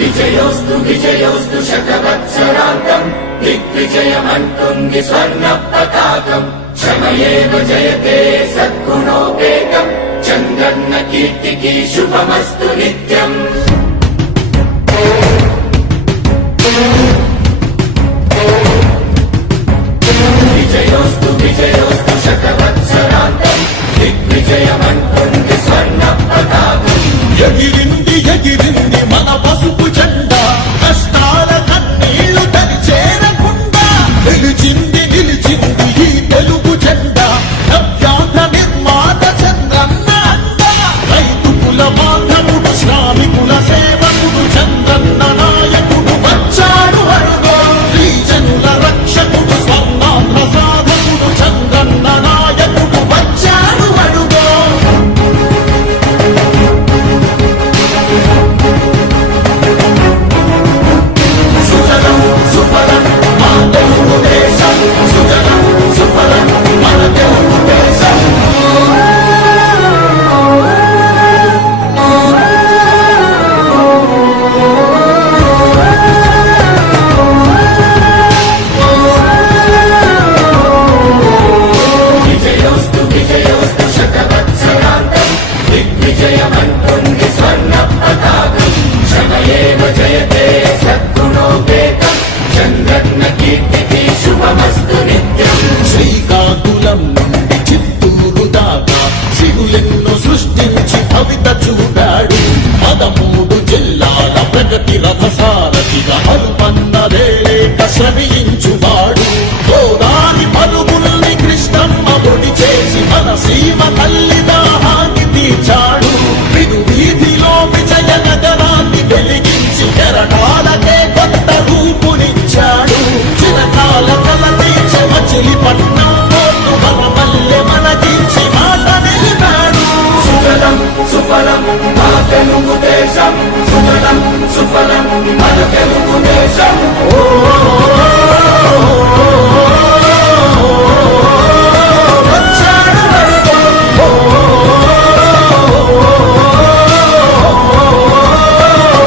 విజయోస్తు విజయోస్తు శతవత్సరాంతం దిగ్విజయమంటుంది స్వర్ణ పతాకం క్షమయేవ జయతే సద్గుణోపేతం చంద్రన్న కీర్తికి శుభమస్తు నిత్యం. విజయోస్తు విజయోస్తు శతవత్సరాంతం దిగ్విజయమంటుంది స్వర్ణ పతాకం. ఎగిరింది ఎగిరింది మన పసుపు జెండా, కష్టాల కన్నీళ్లు తని చేరకుండా నిలిచింది నిలిచింది ఈ తెలుగు జెండా. నవ్యాంధ్ర నిర్మాత చంద్రన్న అండ, రైతు కుల బాంధవుడు శ్రామికుల సేవకుడు చంద్రన్న నాయకుడు వచ్చాడు అడుగో. శ్రీజనుల రక్షకుడు స్వర్ణాంధ్ర సాధకుడు చంద్రన్న నాయకుడు వచ్చాడు అడుగో. సుజలం సుఫలం మన తెలుగు దేశం, సుజలం సుఫలం మన తెలుగు దేశం. విజయోస్తు విజయోస్తు శతవత్సరాంతం దిగ్విజయమంటుంది స్వర్ణ పతాకం క్షమయేవ జయతే సద్గుణోపేతం చంద్రన్న కీర్తికి శుభమస్తు నిత్యం. శ్రీకాకుళం నుండి చిత్తూరు దాకా సిగులెన్నో సృష్టించి భవిత చూపాడు. 13 జిల్లాల ప్రగతి రథసారథిగా హనుమన్నదేలేక శ్రమించువాడు. గోదారి పలుగుల్ని కృష్ణమ్మ ఒడి చేసి మన సీమ తల్లి దాహాన్ని తీర్చాడు. విను వీధిలో విజయ నగరాన్ని వెలిగించి కెరటాలకే కొత్త రూపునిచ్చాడు. చిరకాల కల తీర్చే మచిలీపట్నం పోర్టు మన మల్లె మనకించి మాట నిలిపాడు. సుజలం సుఫలం మన తెలుగు దేశం, సుజలం సుఫలం మన తెలుగు దేశం. వచ్చాడు అడుగో.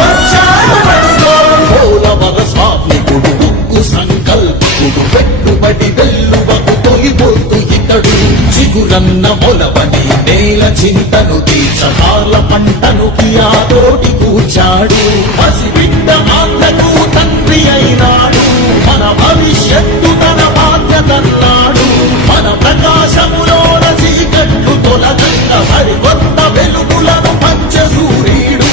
వచ్చాడు అడుగో. పోలవర స్వామికుడు ఉక్కు సంకల్పకుడు పెట్టుబడి వెల్లువకు తొలిపోతు ఇతడు. చిగురన్న మొలవని నేల చింతను తీర్చకాల పంటను కియాతోటి కూర్చాడు. పసిబిడ్డ ఆంధ్రకు తండ్రి అయినాడు. మన భవిష్యత్తు తన బాధ్యతన్నాడు. మన ప్రకాశములోన చీకట్లు తొలగంగ సరికొత్త వెలుగులను పంచే సూర్యుడు.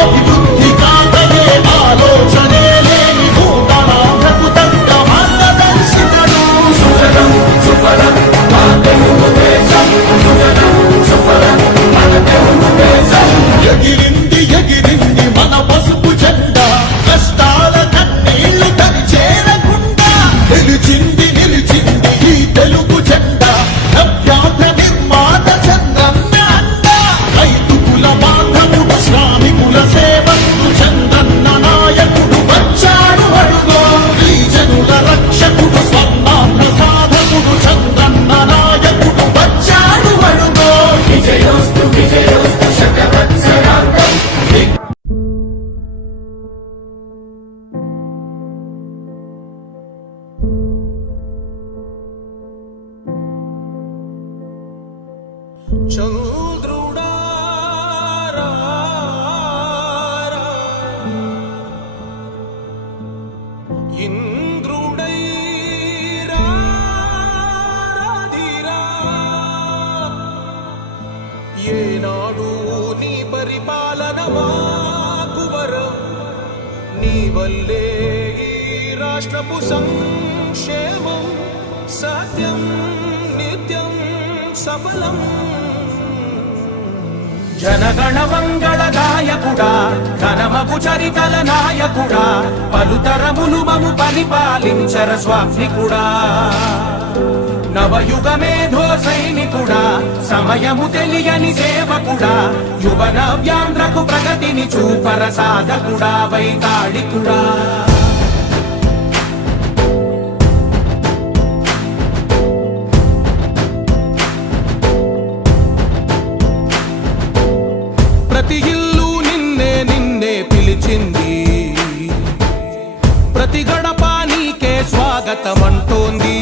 అభివృద్ధి కాదనే ఆలోచనే లేని నూతనాంధ్రకు తగ్గ మార్గదర్శితడు. సుజలం సుఫలం మన తెలుగు దేశం, సుజలం సుఫలం మన తెలుగు దేశం. ఎగిరింది ఎగిరింది మన పసుపు జెండా, కష్టాల కన్నీళ్లు తని చేరకుండా నిలిచింది నిలిచింది ఈ తెలుగు జెండా. నవ్యాంధ్ర నిర్మాత చంద్రన్న అండ, రైతు కుల బాంధవుడు శ్రామికుల సేవకుడు చంద్రన్న నాయకుడు వచ్చాడు అడుగో. శ్రీజనుల రక్షకుడు స్వర్ణాంధ్ర సాధకుడు చంద్రన్న నాయకుడు వచ్చాడు అడుగో. విజయోస్తు విజయోస్తు శతవత్సరాంతం చంద్రుడా రా రా, ఇంద్రుడై రాధిరా. ఏనాడు నీ పరిపాలన మాకు వరం, నీ వల్లే ఈ రాష్ట్రపు సంక్షేమం సత్యం నిత్యం సఫలం. జనగణ మంగళ గాయకుడా, ఘనమగు చరితల నాయకుడా, పలుతరములు మము పరిపాలించర స్వామికుడా. నవయుగ మేధో సైనికుడా, సమయము తెలియని సేవకుడా, యువ నవ్యాంధ్రకు ప్రగతిని చూపర సాధకుడా వైతాళికుడా. ప్రతి ఇల్లు నిన్నే నిన్నే పిలిచింది. ప్రతి గడప నీకే స్వాగతమంటోంది,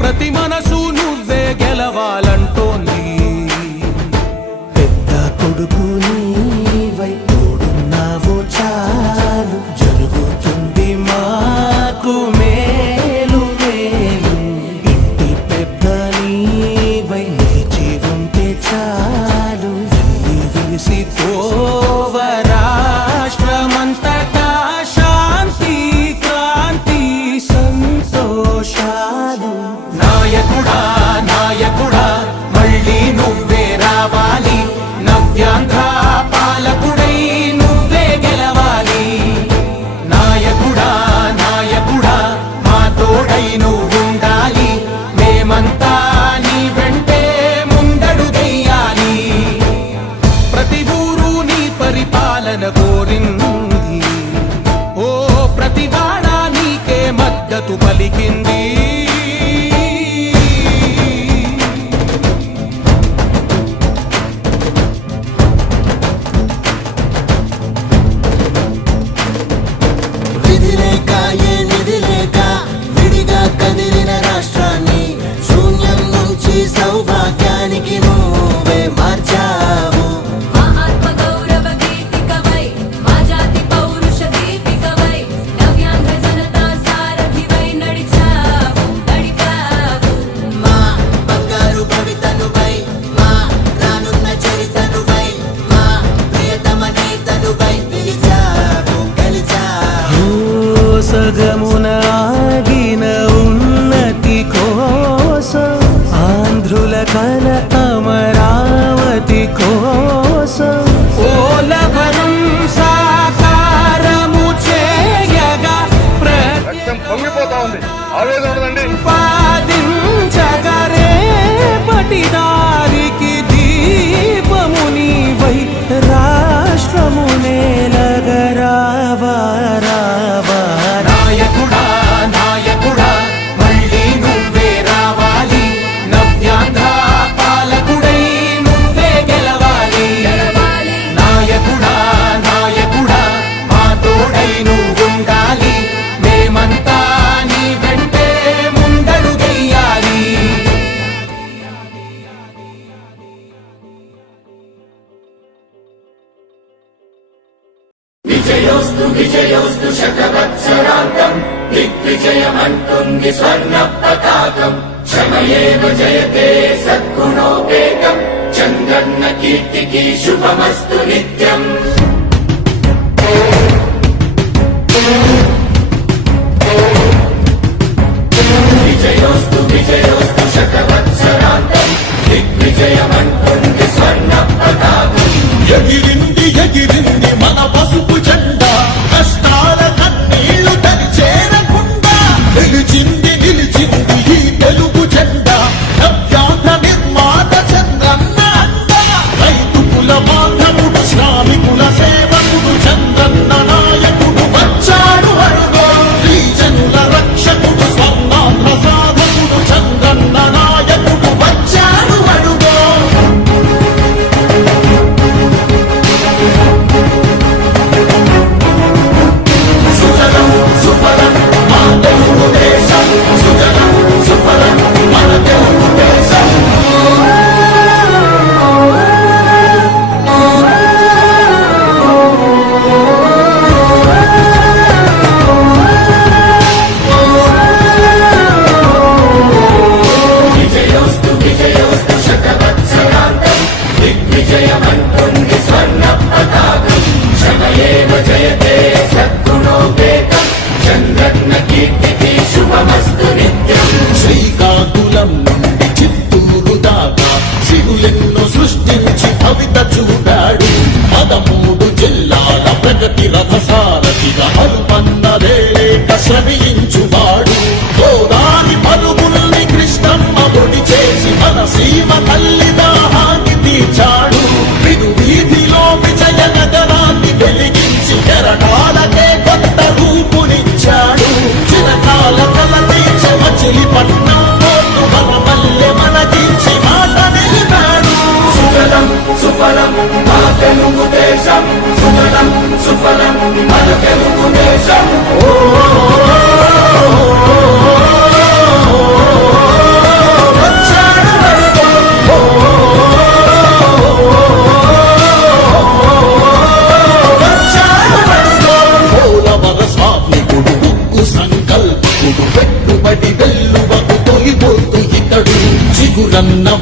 ప్రతి మనసు నువ్వే గెలవాలంటోంది. పెద్ద కొడుకు నీవై తోడున్నావు చాలు, జరుగుతుంది మాకు మేలు మేలు. ఇంటి పెద్ద నీవై నిలిచి ఉంటే చాలు, వెళ్ళి విసిపోవ రాష్ట్రమంతటా శాంతి క్రాంతి సంతోషాలు. నాయకుడా నాయకుడా మళ్ళీ నువ్వే రావాలి, నవ్యాంధ్ర పాలకుడై నువ్వే గెలవాలి. నాయకుడా నాయకుడా మా తోడై నువ్వుండాలి, మేమంతా నీ వెంటే ముందడుగెయ్యాలి. ప్రతి ఊరు నీ పరిపాలన కోరింది, ఓ ప్రతి వాడ నీకే మద్దతు పలికింది. విధి లేక ఏ నిధి లేక విడిగా కదిలిన రాష్ట్రాన్ని శూన్యం నుంచి సౌభాగ్యానికి నువ్వే మార్చావు. మా ఆత్మ గౌరవ గీతికవై, మా జాతి పౌరుష దీపికవై, నవ్యాంధ్ర జనతా సారథివై నడిచావు నడిపావు. మా బంగారు భవితనువై, మా రానున్న చరితనువై, మా ప్రియతమ నేతనువై పిలిచావు గెలిచావు. సగమున ఆగిన ఉన్నతి కోసం, ఆంధ్రుల కల అమరావతి కోసం, పోలవరం సాకారము చేయగా రక్తం పొంగిపోతా ఉంది, ఆవేదన ఉండదండి. ప్రతిపాదించగరేపటి దారికి దీపము నీవై రాష్ట్రము నేలగరావా రావా. నాయకుడా నాయకుడా మళ్ళీ నువ్వే రావాలి, నవ్యాంధ్ర పాలకుడై నువ్వే గెలవాలి. నాయకుడా నాయకుడా మా తోడై నువ్వుండాలి, మేమంతా నీ వెంటే ముందడుగెయ్యాలి. విజయోస్తు విజయోస్తు శతవత్సరాంతం, దిగ్విజయమంటుంది స్వర్ణ పతాకం. క్షమయేవ జయతే సద్గుణోపేతం, చంద్రన్న కీర్తికి శుభమస్తు నిత్యం. విజయోస్తు విజయోస్తు శతవత్సరాంతం, దిగ్విజయమంటుంది స్వర్ణ పతాకం. ఎగిరింది ఎగిరింది మన పసుపు జెండా, కష్టాల కన్నీళ్లు తని చేరకుండా నిలిచింది నిలిచింది ఈ తెలుగు జెండా. నవ్యాంధ్ర నిర్మాత చంద్రన్న అండ, రైతు కుల బాంధవుడు శ్రామికుల సేవకుడు చంద్రన్న నాయకుడు వచ్చాడు అడుగో. శ్రీజనుల రక్షకుడు స్వర్ణాంధ్ర సాధకుడు చంద్రన్న నాయకుడు వచ్చాడు అడుగో. సుజలం సుఫలం మా తెలుగు దేశం, సుజలం సుఫలం మన తెలుగు దేశం. విజయోస్తు విజయోస్తు శతవత్సరాంతం, దిగ్విజయమంటుంది స్వర్ణ పతాకం. క్షమయేవ జయతే సద్గుణోపేతం, చంద్రన్న కీర్తికి శుభమస్తు నిత్యం. శ్రీకాకుళం నుండి చిత్తూరు దాకా సిరులెన్నో సృష్టించి భవిత చూపాడు. 13 జిల్లాల ప్రగతి రథసారథిగా హరుపన్నదేలేక శ్రమించువాడు. గోదారి పలుగుల్ని కృష్ణమ్మ ఒడి చేసి మన సీమ తల్లి దాహాన్ని తీర్చాడు. విను వీధిలో విజయ నగరాన్ని వెలిగించి కెరటాలకే కొత్త రూపునిచ్చాడు. చిరకాల కల తీర్చే మచిలీపట్నం పోర్టు మన మల్లె మనకించి మాట నిలిపాడు. సుజలం సుఫలం మా తెలుగు దేశం, సుజలం సుఫలం మన తెలుగు దేశం.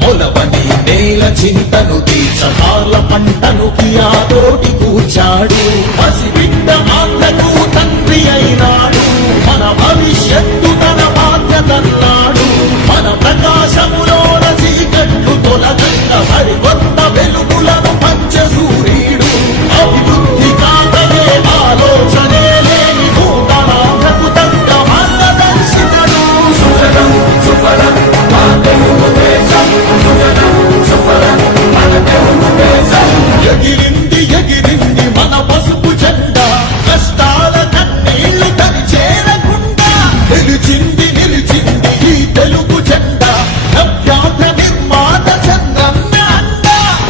కొలవని నేల చింతను తీర్చకాల పంటను కియాతోటి కూర్చాడు పసిబిడ్డ ఆత్మకు తండ్రి అయినాడు మన భవిష్యత్తు తన బాధ్యతన్నాడు మన ప్రకాశములోన చీకట్లు తొలగంగ సరికొత్త వెలుగులను పంచ సూర్యుడు అభివృద్ధి కాకయే ఆలోచనే లేని నూతనాంధ్రకు తగ్గ మార్గదర్శితడు సుజనం సుఫలం మా తెలుగుదేశం సుజనం సుఫలం మన తెలుగుదేశం ఎగిరింది ఎగిరింది మన పసుపు జెండా కష్టాల కన్నీళ్లు తరి చేరకుండా నిలిచింది నిలిచింది ఈ తెలుగు జెండా నవ్యాంధ్ర నిర్మాత చంద్రన్న అండ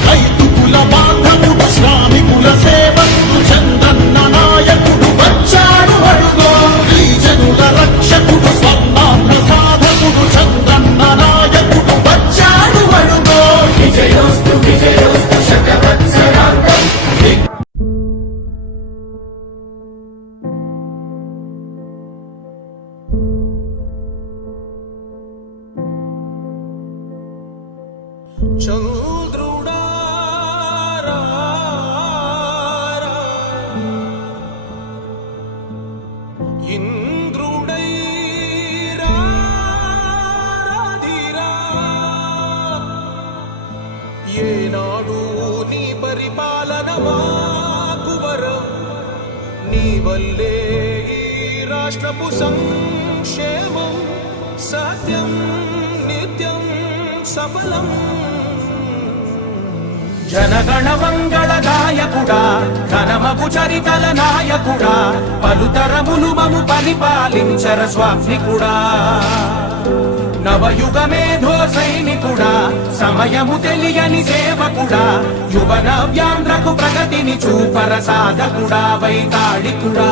రైతుకుల బాంధవుడు శ్రామికుల సేవకుడు చంద్రన్న నాయకుడు వచ్చాడు అడుగో గిరిజనుల రక్షకుడు స్వర్ణాంధ్ర సాధకుడు చంద్రన్న నాయకుడు వచ్చాడు అడుగో విజయోస్తు విజయోస్తు శతవత్సరాంతం చంద్రుడా రా, రా. ఇంద్రుడై రా, రాధిరా. ఏనాడు నీ పరిపాలన మాకు వరం నీ వల్లే ఈ రాష్ట్రపు సంక్షేమం సత్యం నిత్యం సఫలం జనగణ మంగళ గాయకుడా ఘనమగు చరితల నాయకుడా పలుతరములు మము పరిపాలించర స్వామికుడా నవయుగ మేధో సైనికుడా సమయము తెలియని సేవకుడా యువ నవ్యాంధ్రకు ప్రగతిని చూపర సాధకుడా వైతాళికుడా